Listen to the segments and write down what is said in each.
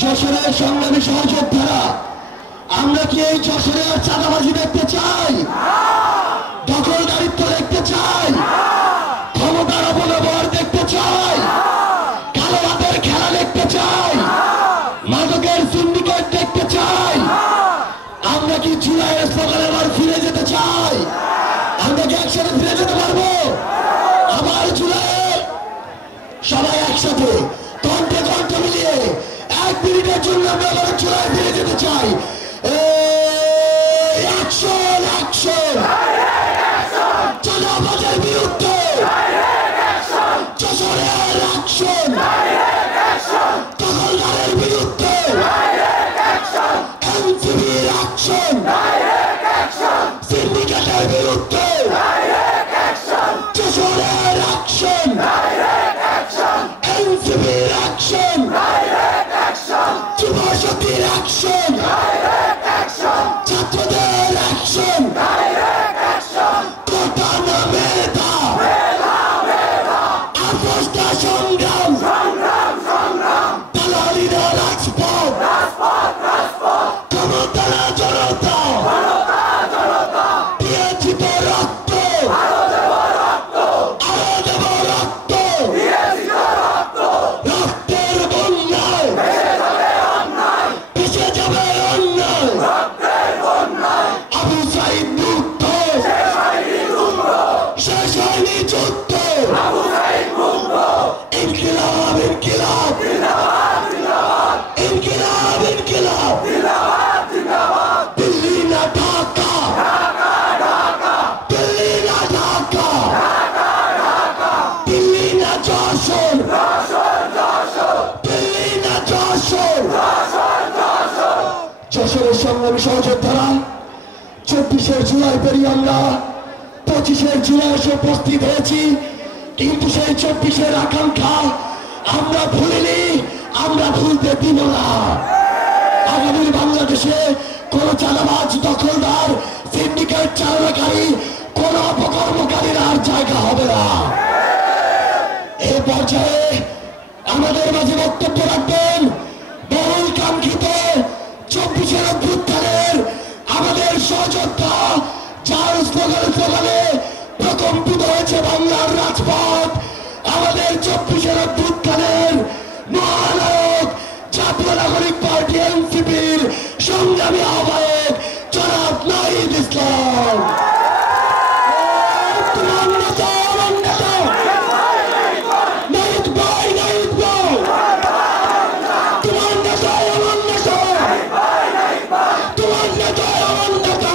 যশোরের সংগ্রামী সহযোদ্ধারা, আমরা কি এই যশোরে আর চাঁদাবাজি দেখতে চাই? দখলদারিত্ব দেখতে চাই? ক্ষমতার অপব্যবহার দেখতে চাই? কালো হাতের খেলা দেখতে চাই? মাদকের সিন্ডিকেট দেখতে চাই? আমরা কি জুলাইয়ের স্লোগানে আবার ফিরে যেতে চাই? আমরা কি একসাথে ফিরে যেতে পারবো? আবার জুলাইয়ে সবাই একসাথে কণ্ঠে কণ্ঠ মিলিয়ে 1 মিনিটের জন্য আমরা আবার জুলাই ফিরে যেতে চাই। অ্যাকশন অ্যাকশন চাঁদাবাজের বিরুদ্ধে, যশোরের অ্যাকশন দখলদারের বিরুদ্ধে, এনসিবির অ্যাকশন সিন্ডিকেটের বিরুদ্ধে, যশোরের অ্যাকশন এনসিবির অ্যাকশন, যুবশক্তির অ্যাকশন, ছাত্রদের অ্যাকশন, কোটা না মেধা, আপোষটা সংগ্রাম, দালালিরা রাজপথ, ক্ষমতা না জনতা, দিয়েছি তো রক্ত, আরো দেব রক্ত, রক্তের বন্যায় ভেসে যাবে অন্যায়, আবু সাইদ মুক্ত, শেষ হয়নি যুদ্ধ, ইনকিলাব ইনকিলাব ইনকিলাব ইনকিলাব, দিল্লি না ঢাকা, দিল্লি না ঢাকা, দিল্লি না যশোর, দিল্লি না যশোর। যশোরের সংগ্রামী সহযোদ্ধারা, 24শে জুলাই পেরিয়ে আমরা 25শে জুলাই এসে উপস্থিত হয়েছি, কিন্তু সেই 24শে আকাঙ্ক্ষা আমরা ভুলিনি, আমরা ভুলতে দিব না। আগামীর বাংলাদেশে কোন চাঁদাবাজ, দখলদার, সিন্ডিকেট চালনাকারী, কোন অপকর্মকারীর আর জায়গা হবে না। এই পর্যায়ে আমাদের মাঝে বক্তব্য রাখবেন বহুল কাঙ্ক্ষিত 24শে অভ্যুত্থানের আমাদের সহযোদ্ধা, যার স্লোগানে প্রকম্পিত হয়েছে বাংলার রাজপথ, আমাদের 24শে অভ্যুত্থানের মহানায়ক, জাতীয় নাগরিক পার্টি এনসিপির সংগ্রামী আহ্বায়ক জনাব নাহিদ ইসলাম। তোমার নেতা, আমার নেতা নাহিদ ভাই, নাহিদ ভাই, তোমার নেতা, আমার নেতা, তোমার নেতা, আমার নেতা।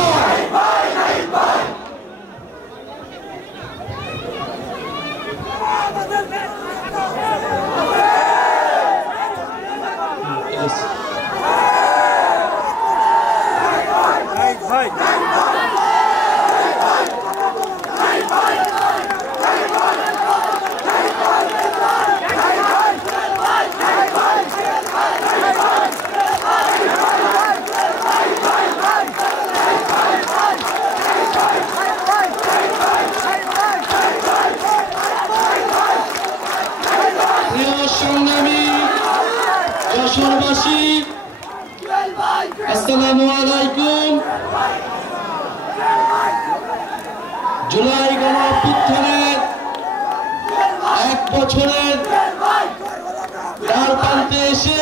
যশোরবাসী, আসসালামু আলাইকুম। জুলাই গণ অভ্যুত্থানের 1 বছরের দ্বার প্রান্তে এসে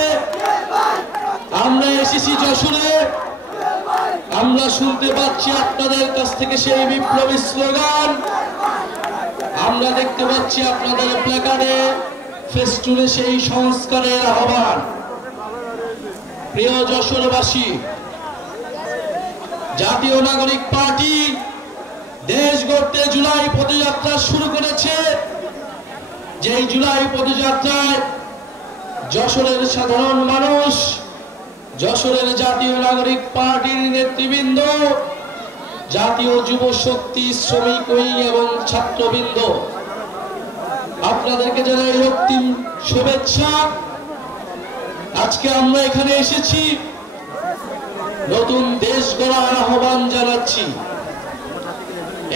আমরা এসেছি যশোরে। আমরা শুনতে পাচ্ছি আপনাদের কাছ থেকে সেই বিপ্লবী স্লোগান, আমরা দেখতে পাচ্ছি আপনাদের প্ল্যাকার্ডে, ফেস্টুনে সেই সংস্কারের আহ্বান। প্রিয় যশোরবাসী, জাতীয় নাগরিক পার্টি দেশ গড়তে জুলাই পদযাত্রা শুরু করেছে। যেই জুলাই পদযাত্রায় যশোরের সাধারণ মানুষ, যশোরের জাতীয় নাগরিক পার্টির নেতৃবৃন্দ, জাতীয় যুব শক্তি, শ্রমিক উইং এবং ছাত্রবৃন্দ, আপনাদেরকে জানাই রক্তিম শুভেচ্ছা। আজকে আমরা এখানে এসেছি নতুন দেশ গড়ার আহ্বান জানাচ্ছি।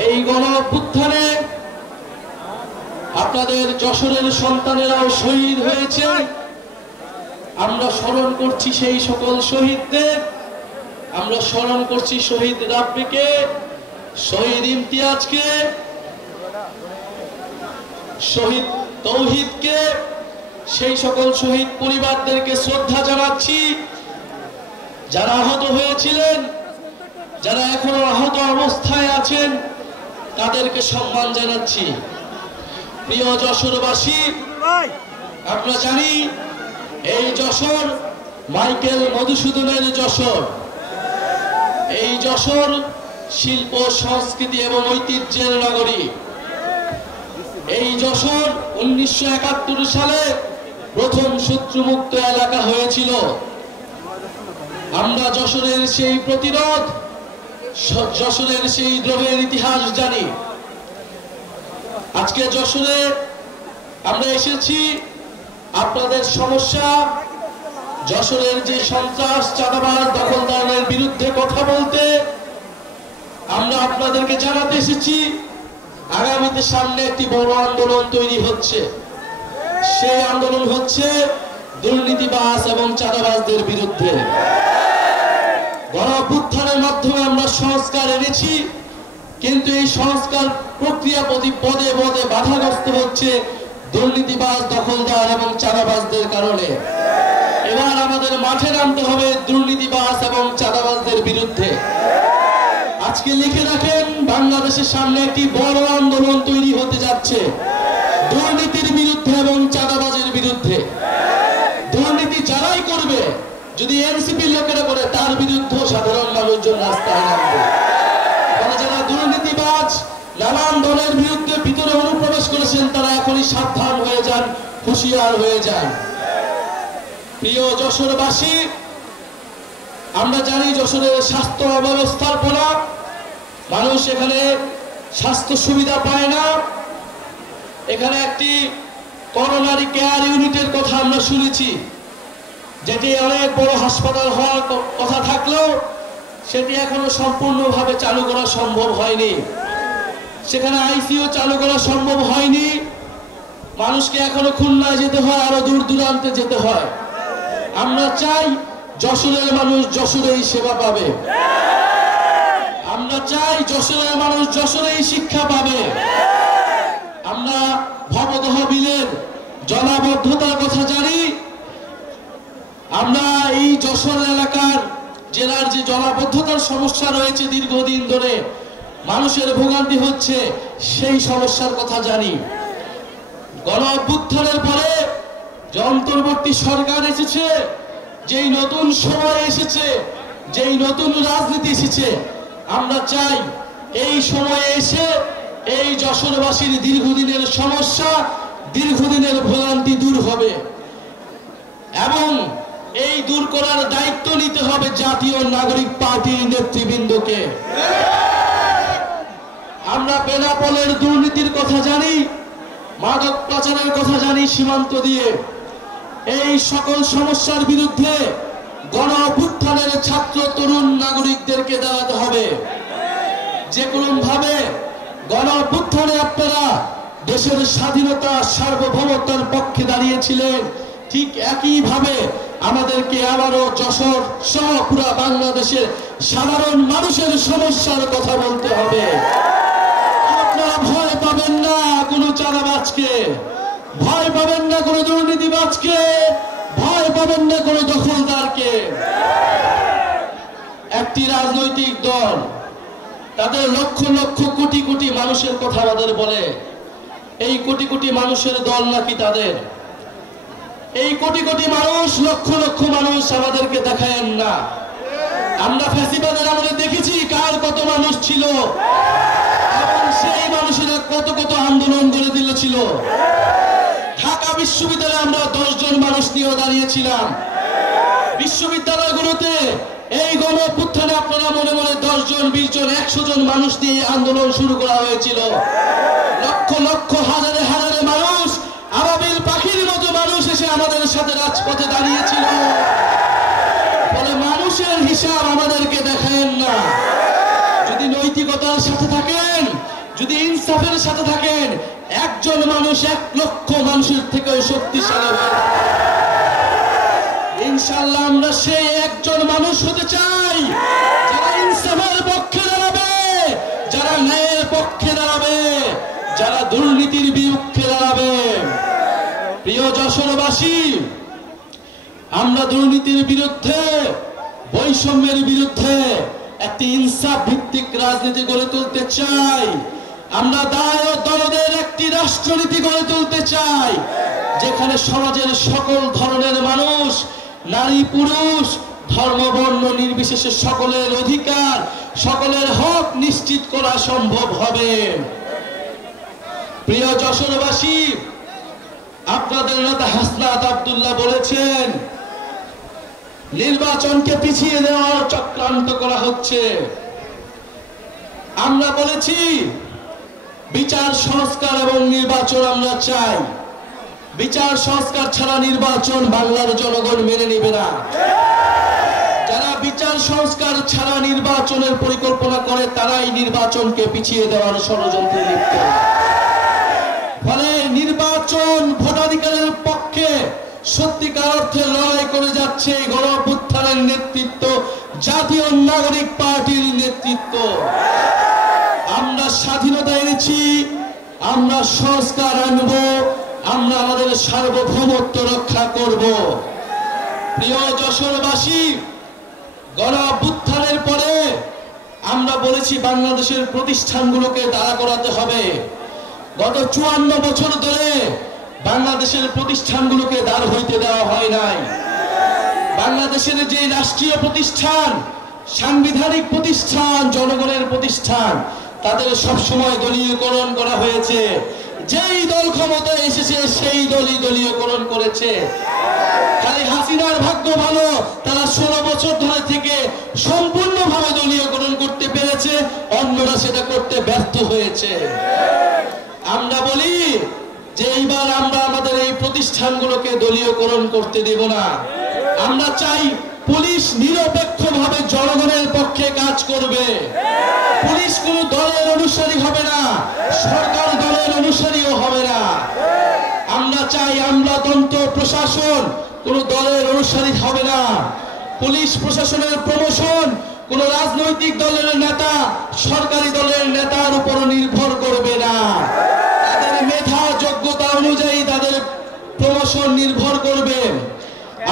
এই গণ অভ্যুত্থানে আপনাদের যশোরের সন্তানেরাও শহীদ হয়েছে, আমরা স্মরণ করছি সেই সকল শহীদদের, আমরা স্মরণ করছি শহীদ রাব্বিকে, শহীদ ইমতিয়াজকে, শহীদ তৌহিদকে, সেই সকল শহীদ পরিবারদেরকে শ্রদ্ধা জানাচ্ছি। যারা আহত হয়েছিলেন, যারা এখনো আহত অবস্থায় আছেন, তাদেরকে সম্মান জানাচ্ছি। প্রিয় যশোরবাসী, আমরা জানি এই যশোর মাইকেল মধুসূদনের যশোর। এই যশোর শিল্প সংস্কৃতি এবং ঐতিহ্যের নগরী। এই যশোর 1971 সালে প্রথম শত্রুমুক্ত এলাকা হয়েছিল। আমরা যশোরের সেই প্রতিরোধ, যশোরের সেই দ্রোহের ইতিহাস জানি। আজকে যশোরে আমরা এসেছি আপনাদের সমস্যা, যশোরের যে সন্ত্রাস, চাঁদাবাজ, দখলদারের বিরুদ্ধে কথা বলতে। আমরা আপনাদেরকে জানাতে এসেছি আগামীতে সামনে একটি বড় আন্দোলন তৈরি হচ্ছে। সেই আন্দোলন হচ্ছে দুর্নীতিবাজ এবং চাঁদাবাজদের বিরুদ্ধে। গণঅভ্যুত্থানের মাধ্যমে আমরা সংস্কার এনেছি, কিন্তু এই সংস্কার প্রক্রিয়া পদে পদে বাধাগ্রস্ত হচ্ছে দুর্নীতিবাজ, দখলদার এবং চাঁদাবাজদের কারণে। এবার আমাদের মাঠে নামতে হবে দুর্নীতিবাজ এবং চাঁদাবাজদের বিরুদ্ধে। আজকে লিখে রাখেন, বাংলাদেশের সামনে একটি বড় আন্দোলন তৈরি হতে যাচ্ছে দুর্নীতির বিরুদ্ধে এবং চাঁদাবাজের বিরুদ্ধে। দুর্নীতি যারাই করবে, যদি এনসিপি লোকেরা করে, তার বিরুদ্ধে সাধারণ মানুষজন রাস্তায় নামবে। যারা দুর্নীতিবাজ, নানান দলের বিরুদ্ধে ভিতরে অনুপ্রবেশ করেছেন, তারা এখনই সাবধান হয়ে যান, হুঁশিয়ার হয়ে যান। প্রিয় যশোরবাসী, আমরা জানি যশোরের স্বাস্থ্য অব্যবস্থাপনা, মানুষ এখানে স্বাস্থ্য সুবিধা পায় না। এখানে একটি করোনারি কেয়ার ইউনিটের কথা আমরা শুনেছি, যেটি অনেক বড় হাসপাতাল হওয়ার কথা থাকলেও সেটি এখনো সম্পূর্ণভাবে চালু করা সম্ভব হয়নি। সেখানে আইসিইউ চালু করা সম্ভব হয়নি। মানুষকে এখনো খুলনায় যেতে হয়, আরো দূর দূরান্তে যেতে হয়। আমরা চাই যশোরের মানুষ যশোরেই সেবা পাবে। আমরা চাই যশোরের মানুষ যশোরেই শিক্ষা পাবে। আমরা ভবদহ বিলের জলাবদ্ধতার কথা জানি। আমরা এই যশোর এলাকার জেলার যে জলাবদ্ধতার সমস্যা রয়েছে দীর্ঘদিন ধরে, মানুষের ভোগান্তি হচ্ছে, সেই সমস্যার কথা জানি। গণঅভ্যুত্থানের পরে যে অন্তর্বর্তী সরকার এসেছে, যেই নতুন সময় এসেছে, যেই নতুন রাজনীতি এসেছে, আমরা চাই এই সময়ে এসে এই যশোরবাসীর দীর্ঘদিনের সমস্যা, দীর্ঘদিনের ভোগান্তি দূর হবে এবং এই দূর করার দায়িত্ব নিতে হবে জাতীয় নাগরিক পার্টির নেতৃবৃন্দকে। আমরা বেনাপোলের দুর্নীতির কথা জানি, মাদক পাচারের কথা জানি সীমান্ত দিয়ে। এই সকল সমস্যার বিরুদ্ধে গণঅভ্যুত্থানের ছাত্র তরুণ নাগরিকদেরকে দাঁড়াতে হবে। যে কোনো ভাবে গণঅভ্যুত্থানে আপনারা দেশের স্বাধীনতা, সার্বভৌমত্বের পক্ষে দাঁড়িয়েছিলেন, ঠিক একইভাবে আমাদেরকে আবারও যশোর সহ পুরা বাংলাদেশের সাধারণ মানুষের সমস্যার কথা বলতে হবে। আপনারা ভয় পাবেন না কোনো চাঁদাবাজকে, ভয় পাবেন না কোনো দুর্নীতিবাজকে, ভয় পাবেন না কোনো দখলদারকে। একটি রাজনৈতিক দল তাদের লক্ষ লক্ষ কোটি কোটি মানুষের কথা আমাদের বলে, এই কোটি কোটি মানুষের দল নাকি তাদের? এই কোটি কোটি মানুষ, লক্ষ লক্ষ মানুষ আমাদেরকে দেখায়েন না। আমরা ফ্যাসিবাদের আমলে দেখেছি কার কত মানুষ ছিল এবং সেই মানুষেরা কত কত আন্দোলন করে দিয়েছিল। ঢাকা বিশ্ববিদ্যালয়ে আমরা 10 জন মানুষ নিয়ে দাঁড়িয়েছিলাম। বিশ্ববিদ্যালয়গুলোতে এই গণঅভ্যুত্থানে আপনারা মনে মনে 10 জন, 20 জন, 100 জন মানুষ নিয়ে আন্দোলন শুরু করা হয়েছিল। লক্ষ লক্ষ, হাজারে হাজারে মানুষ, আবাবিল পাখির মতো মানুষ এসে আমাদের সাথে রাজপথে দাঁড়িয়েছিল। ফলে মানুষের হিসাব আমাদেরকে দেখায়েন না। যদি নৈতিকতার সাথে থাকেন, যদি ইনসাফের সাথে থাকেন, একজন মানুষ 1 লক্ষ মানুষের থেকেও শক্তিশালী হয়। ইনশাআল্লাহ আমরা সেই একজন মানুষ হতে চাই যারা ইনসাফের পক্ষে দাঁড়াবে, যারা ন্যায়ের পক্ষে দাঁড়াবে, যারা দুর্নীতির বিরুদ্ধে দাঁড়াবে। প্রিয় যশোরবাসী, আমরা দুর্নীতির বিরুদ্ধে, বৈষম্যের বিরুদ্ধে একটি ইনসাফ ভিত্তিক রাজনীতি গড়ে তুলতে চাই। আমরা দায় ও দরদের একটি রাষ্ট্রনীতি গড়ে তুলতে চাই, যেখানে সমাজের সকল ধরনের মানুষ, নারী পুরুষ, ধর্ম বর্ণ নির্বিশেষে সকলের অধিকার, সকলের হক নিশ্চিত করা সম্ভব হবে। প্রিয় যশোরবাসী, আপনাদের নেতা হাসনাত আব্দুল্লাহ বলেছেন নির্বাচনকে পিছিয়ে দেওয়ার চক্রান্ত করা হচ্ছে। আমরা বলেছি বিচার সংস্কার এবং নির্বাচন আমরা চাই। বিচার সংস্কার ছাড়া নির্বাচন বাংলার জনগণ মেনে নেবে না। যারা বিচার সংস্কার ছাড়া নির্বাচনের পরিকল্পনা করে তারাই নির্বাচনকে পিছিয়ে দেওয়ার ষড়যন্ত্রে লিপ্ত। ফলে নির্বাচন ভোটাধিকারের পক্ষে সত্যিকার অর্থে লড়াই করে যাচ্ছে গণ অভ্যুত্থানের নেতৃত্ব, জাতীয় নাগরিক পার্টির নেতৃত্ব। আমরা স্বাধীনতা এনেছি, আমরা সংস্কার আনব, আমরা আমাদের সার্বভৌমত্ব রক্ষা করব। প্রিয় যশোরবাসী, গণ অভ্যুত্থানের পরে আমরা বলেছি বাংলাদেশের প্রতিষ্ঠানগুলোকে দাঁড়া করাতে হবে। গত 54 বছর ধরে বাংলাদেশের প্রতিষ্ঠানগুলোকে দাঁড় হইতে দেওয়া হয় নাই। বাংলাদেশের যে রাষ্ট্রীয় প্রতিষ্ঠান, সাংবিধানিক প্রতিষ্ঠান, জনগণের প্রতিষ্ঠান, তাদের সবসময় দলীয়করণ করা হয়েছে। যেই দল ক্ষমতায় এসেছে সেই দলই দলীয়করণ করেছে। খালি হাসিনার ভাগ্য ভালো, তারা 16 বছর ধরে থেকে সম্পূর্ণভাবে দলীয়করণ করতে পেরেছে, অন্যরা সেটা করতে ব্যর্থ হয়েছে। আমরা বলি যে এইবার আমরা আমাদের এই প্রতিষ্ঠানগুলোকে দলীয়করণ করতে দেব না। আমরা চাই পুলিশ নিরপেক্ষভাবে জনগণের পক্ষে কাজ করবে। পুলিশ কোন দলের অনুসারী হবে না, সরকার দলের অনুসারীও হবে না। আমরা চাই আমলাতন্ত্র প্রশাসন কোন দলের অনুসারী হবে না। পুলিশ প্রশাসনের প্রমোশন কোন রাজনৈতিক দলের নেতা, সরকারি দলের নেতার উপর নির্ভর করবে না। তাদের মেধা যোগ্যতা অনুযায়ী তাদের প্রমোশন নির্ভর করবে।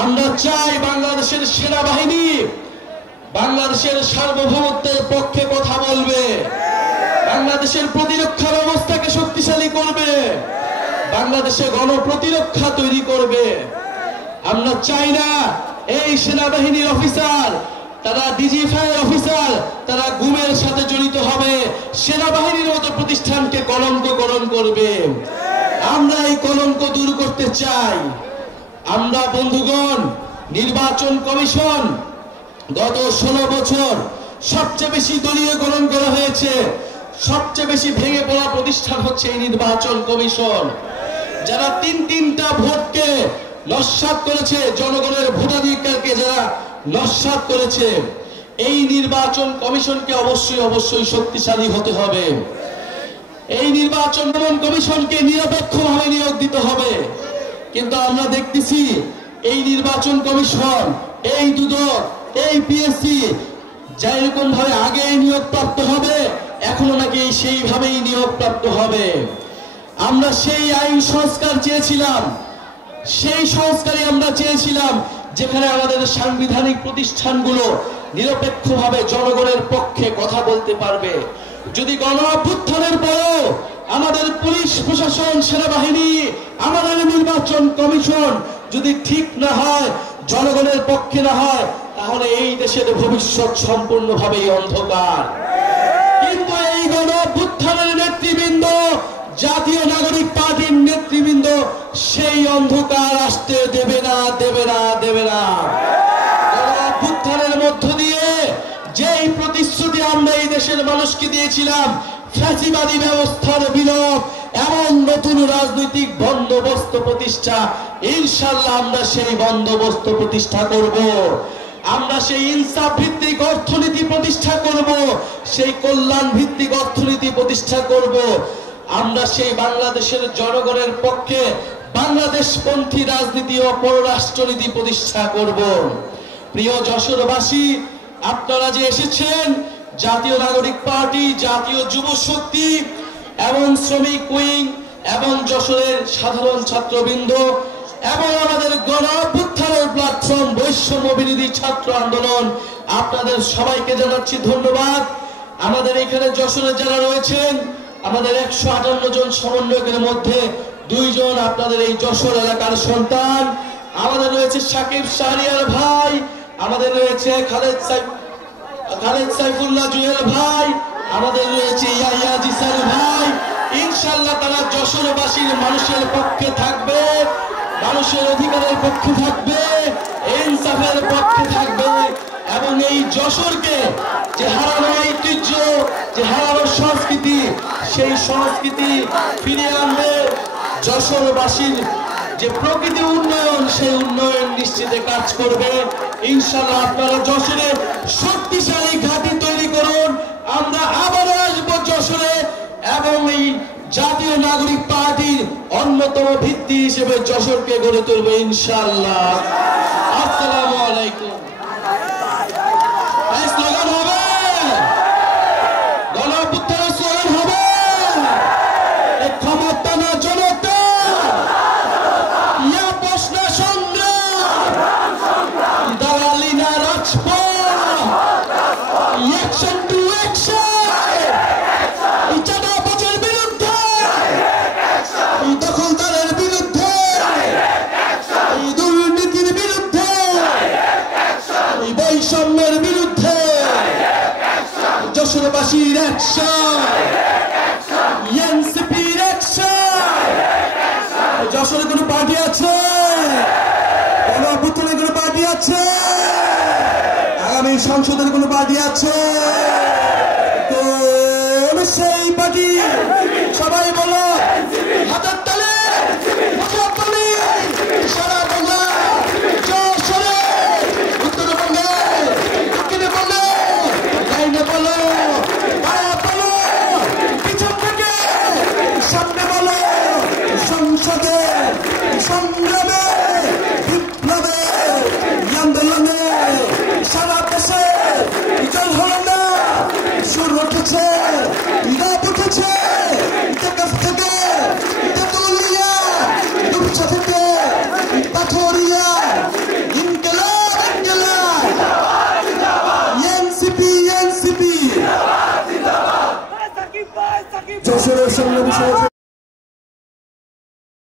আমরা চাই বাংলাদেশের সেনাবাহিনী বাংলাদেশের সার্বভৌমত্বের পক্ষে কথা বলবে, বাংলাদেশের প্রতিরক্ষা ব্যবস্থাকে শক্তিশালী করবে, বাংলাদেশে গণপ্রতিরক্ষা তৈরি করবে। আমরা চাই না এই সেনাবাহিনীর অফিসার, তারা ডিজিএফআই অফিসার, তারা গুমের সাথে জড়িত হবে, সেনাবাহিনীর মতো প্রতিষ্ঠানকে কলঙ্ককরণ করবে। আমরা এই কলঙ্ক দূর করতে চাই। আমরা বন্ধুগণ, নির্বাচন কমিশন গত 16 বছর সবচেয়ে বেশি দলীয়করণ করা হয়েছে। সবচেয়ে বেশি ভেঙে পড়া প্রতিষ্ঠান হচ্ছে এই নির্বাচন কমিশন। যারা তিনটা ভোটকে নস্যাৎ করেছে, জনগণের ভোটাধিকারকে যারা নস্যাৎ করেছে, এই নির্বাচন কমিশনকে অবশ্যই শক্তিশালী হতে হবে। এই নির্বাচন কমিশনকে নিরপেক্ষভাবে নিয়োগ দিতে হবে। কিন্তু আমরা দেখতেছি এই নির্বাচন কমিশন, এই দুদক, এই পিএসসি যেরকম ভাবে আগে নিয়োগ প্রাপ্ত হবে, এখনো নাকি সেইভাবেই নিয়োগ প্রাপ্ত হবে। আমরা সেই আইন সংস্কার চেয়েছিলাম, সেই সংস্কারই আমরা চেয়েছিলাম যেখানে আমাদের সাংবিধানিক প্রতিষ্ঠানগুলো নিরপেক্ষভাবে জনগণের পক্ষে কথা বলতে পারবে। যদি গণ অভ্যুত্থানের পরেও আমাদের পুলিশ প্রশাসন, সেনাবাহিনী, আমাদের নির্বাচন কমিশন যদি ঠিক না হয়, জনগণের পক্ষে না হয়, তাহলে এই দেশের ভবিষ্যৎ সম্পূর্ণভাবেই অন্ধকার। কিন্তু এই গণ অভ্যুত্থানের নেতৃবৃন্দ, জাতীয় নাগরিক পার্টির নেতৃবৃন্দ সেই অন্ধকার আসতে দেবে না। গণ অভ্যুত্থানের মধ্য দিয়ে যেই প্রতিশ্রুতি আমরা এই দেশের মানুষকে দিয়েছিলাম, ফ্যাসিবাদী ব্যবস্থার বিলোপ, এমন নতুন রাজনৈতিক বন্দোবস্ত প্রতিষ্ঠা, ইনশাআল্লাহ আমরা সেই বন্দোবস্ত প্রতিষ্ঠা করব। আমরা সেই ইনসাফ ভিত্তিক অর্থনীতি প্রতিষ্ঠা করব, সেই কল্যাণ ভিত্তিক অর্থনীতি প্রতিষ্ঠা করব। আমরা সেই বাংলাদেশের জনগণের পক্ষে বাংলাদেশপন্থী রাজনীতি ও পররাষ্ট্রনীতি প্রতিষ্ঠা করব। প্রিয় যশোরবাসী, আপনারা যে এসেছেন, জাতীয় নাগরিক পার্টি, জাতীয় যুব শক্তি এবং শ্রমিক উইং এবং যশোরের সাধারণ ছাত্রবৃন্দ এবং আমাদের গণ অভ্যুত্থানের প্ল্যাটফর্ম বৈষম্য বিরোধী ছাত্র আন্দোলন, আপনাদের সবাইকে জানাচ্ছি ধন্যবাদ। আমাদের এখানে যশোরে যারা রয়েছেন, আমাদের 158 জন সমন্বয়কের মধ্যে 2 জন আপনাদের এই যশোর এলাকার সন্তান। আমাদের রয়েছে সাকিব শাহরিয়ার ভাই, আমাদের রয়েছে খালেদ সাইফুল্লাহ জুয়েল ভাই, আমাদের রয়েছে ইয়াহিয়া জিসান ভাই। ইনশাআল্লাহ তারা যশোরবাসীর মানুষের পক্ষে থাকবে, মানুষের অধিকারের পক্ষে থাকবে, ইনসাফের পক্ষে থাকবে এবং এই যশোরকে যে হারানো ঐতিহ্য, যে হারানো সংস্কৃতি, সেই সংস্কৃতি ফিরিয়ে আনবে। যশোরবাসীর যে প্রকৃতি উন্নয়ন, সেই উন্নয়ন নিশ্চিতে কাজ করবে। ইনশাআল্লাহ আপনারা যশোরে শক্তিশালী ঘাঁটি তৈরি করুন। আমরা আবারও আসবো যশোরে এবং এই জাতীয় নাগরিক পার্টির অন্যতম ভিত্তি হিসেবে যশোরকে গড়ে তুলবে ইনশাআল্লাহ। আসসালামু আলাইকুম। স্লোগান হবে, গণ অভ্যুত্থানের স্লোগান হবে, ক্ষমতা না জনতা, ইয়া প্রশ্ন সংগ্রাম, দালালি না রাজপথ, অ্যাকশন টু অ্যাকশন, চাঁদাবাজের বিরুদ্ধে, দখলদারের বিরুদ্ধে, দুর্নীতির বিরুদ্ধে, বৈষম্যের বিরুদ্ধে, যশোরবাসীর অ্যাকশন, এনসিপির অ্যাকশন। যশোরে কোনো পার্টি আছে? গণ অভ্যুত্থানের কোনো পার্টি আছে? আগামী সংসদের কোনো পার্টি আছে? সেই পার্টি সবাই বলো, হাতের তালে, মুখের তালে, সারা বাংলা, যশোরে, উত্তরবঙ্গে, দক্ষিণে বলো, ডাইনে বলো, বায়া বলো, পিছন থেকে সামনে বলো, সংসদে, সংগ্রামে, বিপ্লবে, আন্দোলনে, সারা দেশে জল হল না, সুর উঠেছে, রাত উঠেছে, কাছ থেকে, তেতুলিয়া, রূপসা থেকে, পাথরিয়া, ইনকিলাব, ইনকিলাব, এনসিপি, এনসিপি। যশোরের সঙ্গে বিষয়